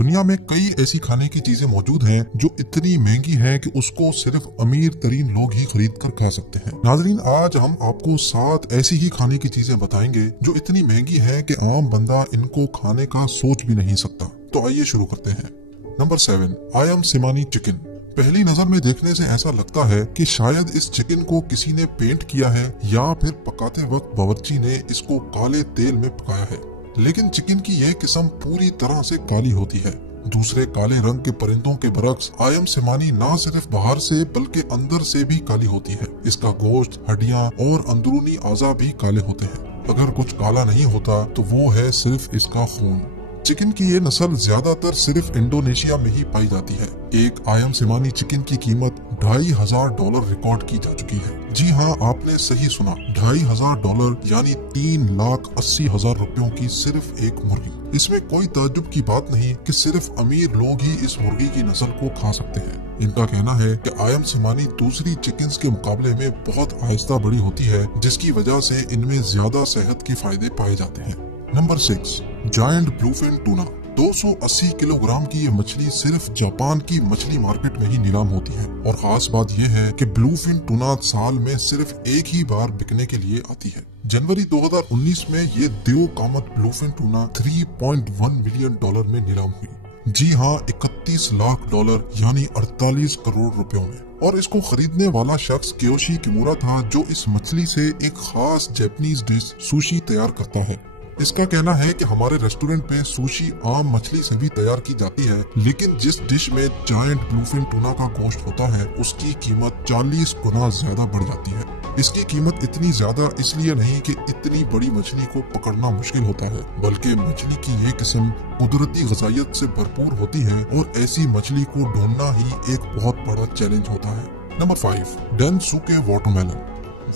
दुनिया में कई ऐसी खाने की चीजें मौजूद हैं जो इतनी महंगी हैं कि उसको सिर्फ अमीर तरीन लोग ही खरीद कर खा सकते हैं। नाजरीन, आज हम आपको 7 ऐसी ही खाने की चीजें बताएंगे जो इतनी महंगी हैं कि आम बंदा इनको खाने का सोच भी नहीं सकता। तो आइए शुरू करते हैं। नंबर 7, आयम सिमानी चिकन। पहली नजर में देखने से ऐसा लगता है कि शायद इस चिकन को किसी ने पेंट किया है या फिर पकाते वक्त बावर्ची ने इसको काले तेल में पकाया है, लेकिन चिकन की यह किस्म पूरी तरह से काली होती है। दूसरे काले रंग के परिंदों के बरक्स आयम सिमानी ना सिर्फ बाहर से बल्कि अंदर से भी काली होती है। इसका गोश्त, हड्डियां और अंदरूनी आज़ा भी काले होते हैं। अगर कुछ काला नहीं होता तो वो है सिर्फ इसका खून। चिकन की ये नस्ल ज्यादातर सिर्फ इंडोनेशिया में ही पाई जाती है। एक आयम सिमानी चिकन की कीमत $2,500 रिकॉर्ड की जा चुकी है। जी हाँ, आपने सही सुना, $2,500 यानी 3,80,000 रुपयों की सिर्फ एक मुर्गी। इसमें कोई ताज्जुब की बात नहीं कि सिर्फ अमीर लोग ही इस मुर्गी की नस्ल को खा सकते हैं। इनका कहना है कि आयम सिमानी दूसरी चिकन्स के मुकाबले में बहुत आहिस्ता बड़ी होती है, जिसकी वजह से इनमें ज्यादा सेहत के फायदे पाए जाते हैं। Number 6, giant bluefin tuna. 280 kilogram की ये मछली सिर्फ जापान की मछली मार्केट में ही नीलाम होती है। और खास बात यह है कि ब्लूफिन टूना साल में सिर्फ एक ही बार बिकने के लिए आती है। जनवरी 2019 में ये Dev Kamat bluefin tuna $3.1 million में नीलाम हुई। जी हाँ, $31 लाख यानी 48 करोड़ रुपयों में। और इसको खरीदने वाला शख्स कियोशी किमुरा था, जो इस मछली से एक खास जापानीज डिश सुशी तैयार करता है। इसका कहना है कि हमारे रेस्टोरेंट पे सुशी आम मछली से भी तैयार की जाती है, लेकिन जिस डिश में जायंट ब्लूफिन टूना का गोश्त होता है उसकी कीमत 40 गुना ज्यादा बढ़ जाती है। इसकी कीमत इतनी ज्यादा इसलिए नहीं कि इतनी बड़ी मछली को पकड़ना मुश्किल होता है, बल्कि मछली की ये किस्म कुदरती गजाइत से भरपूर होती है और ऐसी मछली को ढूंढना ही एक बहुत बड़ा चैलेंज होता है। Number 5, Densuke watermelon.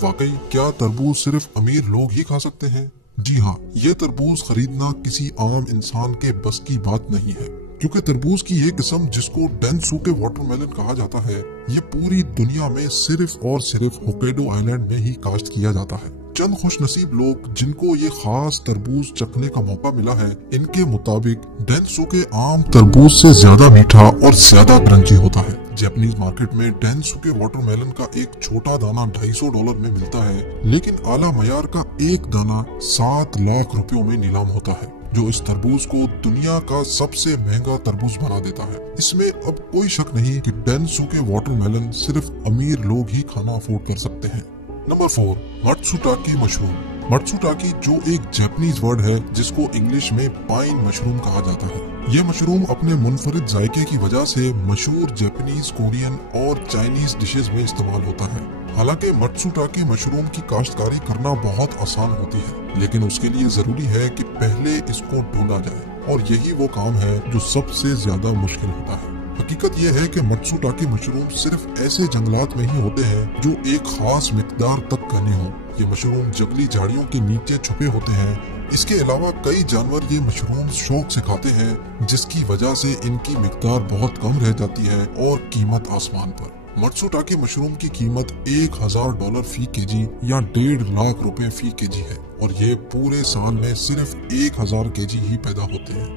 वाकई क्या तरबूज सिर्फ अमीर लोग ही खा सकते हैं? जी हाँ, ये तरबूज खरीदना किसी आम इंसान के बस की बात नहीं है, क्योंकि तरबूज की ये किस्म जिसको डेनसुके वाटरमेलन कहा जाता है, ये पूरी दुनिया में सिर्फ और सिर्फ होक्काइडो आइलैंड में ही काश्त किया जाता है। चंद खुशनसीब लोग जिनको ये खास तरबूज चखने का मौका मिला है, इनके मुताबिक डेनसुके आम तरबूज से ज्यादा मीठा और ज्यादा क्रंची होता है। जापानीज मार्केट में डेनसुके वाटरमेलन का एक छोटा दाना $250 में मिलता है, लेकिन आला मयार का एक दाना 7 लाख रुपयों में नीलाम होता है, जो इस तरबूज को दुनिया का सबसे महंगा तरबूज बना देता है। इसमें अब कोई शक नहीं कि डेनसुके वाटरमेलन सिर्फ अमीर लोग ही खाना अफोर्ड कर सकते हैं। Number 4, मत्सुटाके mushroom. मत्सुटाके जो एक जापानीज वर्ड है जिसको इंग्लिश में पाइन मशरूम कहा जाता है। ये मशरूम अपने मुनफरिद जायके की वजह से मशहूर जापानीज, कोरियन और चाइनीज डिशेज में इस्तेमाल होता है। हालांकि मत्सुटाके मशरूम की काश्तकारी करना बहुत आसान होती है, लेकिन उसके लिए जरूरी है कि पहले इसको ढूंढा जाए, और यही वो काम है जो सबसे ज्यादा मुश्किल होता है। हकीकत यह है कि मत्सुटाके मशरूम सिर्फ ऐसे जंगलात में ही होते हैं जो एक खास मिकदार तक घने हों। ये मशरूम जंगली झाड़ियों के नीचे छुपे होते हैं। इसके अलावा कई जानवर ये मशरूम शौक से खाते हैं, जिसकी वजह से इनकी मिकदार बहुत कम रह जाती है और कीमत आसमान पर। मत्सुटाके मशरूम की कीमत $1,000 फी केजी या 1.5 लाख रुपए फी केजी है, और ये पूरे साल में सिर्फ 1000 केजी ही पैदा होते हैं।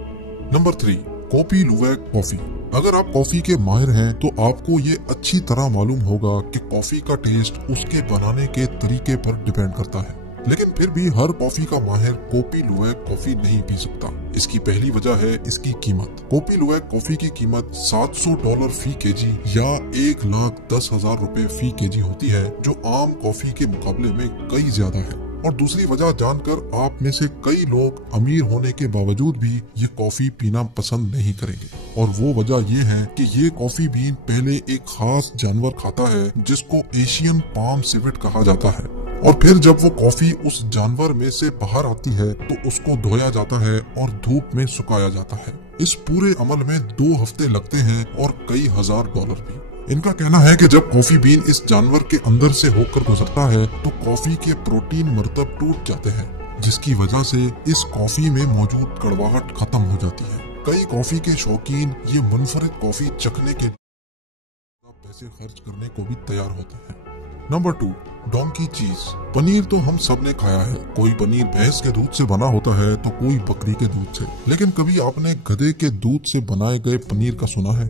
Number 3, Kopi Luwak coffee. अगर आप कॉफी के माहिर हैं तो आपको ये अच्छी तरह मालूम होगा कि कॉफी का टेस्ट उसके बनाने के तरीके पर डिपेंड करता है, लेकिन फिर भी हर कॉफी का माहिर कोपी लुवैक कॉफी नहीं पी सकता। इसकी पहली वजह है इसकी कीमत। कोपी लुवैक कॉफी की कीमत $700 फी केजी या 1,10,000 रुपए फी केजी होती है, जो आम कॉफी के मुकाबले में कई ज्यादा है। और दूसरी वजह जानकर आप में से कई लोग अमीर होने के बावजूद भी ये कॉफी पीना पसंद नहीं करेंगे, और वो वजह ये है कि ये कॉफी बीन पहले एक खास जानवर खाता है जिसको एशियन पाम सिवेट कहा जाता है, और फिर जब वो कॉफी उस जानवर में से बाहर आती है तो उसको धोया जाता है और धूप में सुखाया जाता है। इस पूरे अमल में 2 हफ्ते लगते हैं और कई $1000 भी। इनका कहना है कि जब कॉफी बीन इस जानवर के अंदर से होकर गुजरता है तो कॉफी के प्रोटीन मरतब टूट जाते हैं, जिसकी वजह से इस कॉफी में मौजूद कड़वाहट खत्म हो जाती है। कई कॉफी के शौकीन ये मुनफरिद कॉफी चखने के पैसे खर्च करने को भी तैयार होते हैं। नंबर 2, डोंकी चीज। पनीर तो हम सब ने खाया है। कोई पनीर भैंस के दूध से बना होता है तो कोई बकरी के दूध से। लेकिन कभी आपने गधे के दूध से बनाए गए पनीर का सुना है?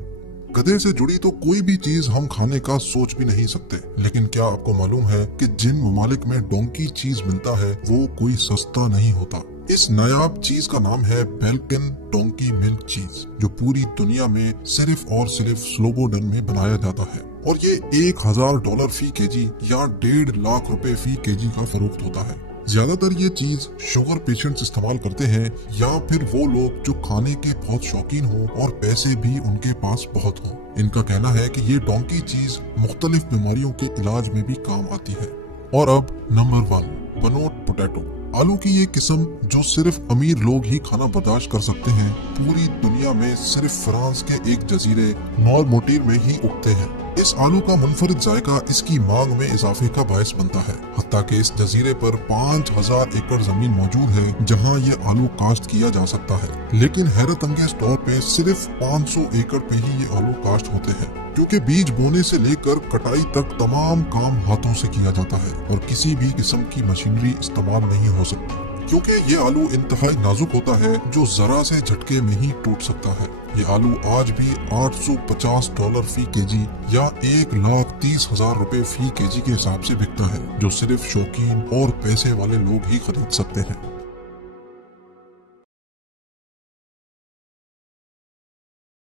गधे से जुड़ी तो कोई भी चीज हम खाने का सोच भी नहीं सकते। लेकिन क्या आपको मालूम है कि जिन ममालिक में डोंकी चीज मिलता है वो कोई सस्ता नहीं होता। इस नायाब चीज का नाम है बेल्किन डोंकी मिल्क चीज, जो पूरी दुनिया में सिर्फ और सिर्फ स्लोबोडन में बनाया जाता है। और ये $1000 फी केजी या 1.5 लाख रुपए फी केजी का फरोख्त होता है। ज्यादातर ये चीज शुगर पेशेंट्स इस्तेमाल करते हैं या फिर वो लोग जो खाने के बहुत शौकीन हो और पैसे भी उनके पास बहुत हो। इनका कहना है कि ये डोंकी चीज मुख्तलिफ बीमारियों के इलाज में भी काम आती है। और अब नंबर 1, बनोट पोटैटो। आलू की ये किस्म जो सिर्फ अमीर लोग ही खाना बर्दाश्त कर सकते हैं, पूरी दुनिया में सिर्फ फ्रांस के एक जजीरे नॉर्मोटिर में ही उगते हैं। इस आलू का मुनफरिद जायका इसकी मांग में इजाफे का बायस बनता है। हत्ता कि इस जजीरे पर 5000 एकड़ जमीन मौजूद है जहां ये आलू काश्त किया जा सकता है। लेकिन हैरत अंगेज तौर पे सिर्फ 500 एकड़ पे ही ये आलू काश्त होते हैं, क्योंकि बीज बोने से लेकर कटाई तक तमाम काम हाथों से किया जाता है और किसी भी किस्म की मशीनरी इस्तेमाल नहीं हो सकती, क्योंकि ये आलू इंतहाई नाजुक होता है जो जरा से झटके में ही टूट सकता है। ये आलू आज भी $850 फी केजी या 1,30,000 रुपए फी केजी के हिसाब से बिकता है, जो सिर्फ शौकीन और पैसे वाले लोग ही खरीद सकते हैं।